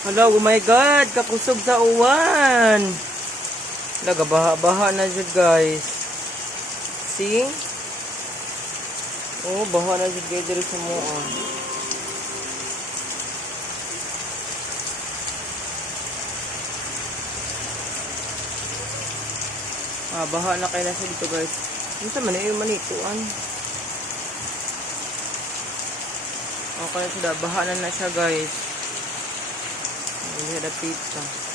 Hello, oh my God, kakusog sa uwan. Laga, baha-baha na dyan, guys. See? Oh, baha na dyan, guys, dito sa muon. Baha na kayo na siya dito, guys. Ano sa man yung manituan? Okay na siya, baha na siya, guys. Hindi na pizza.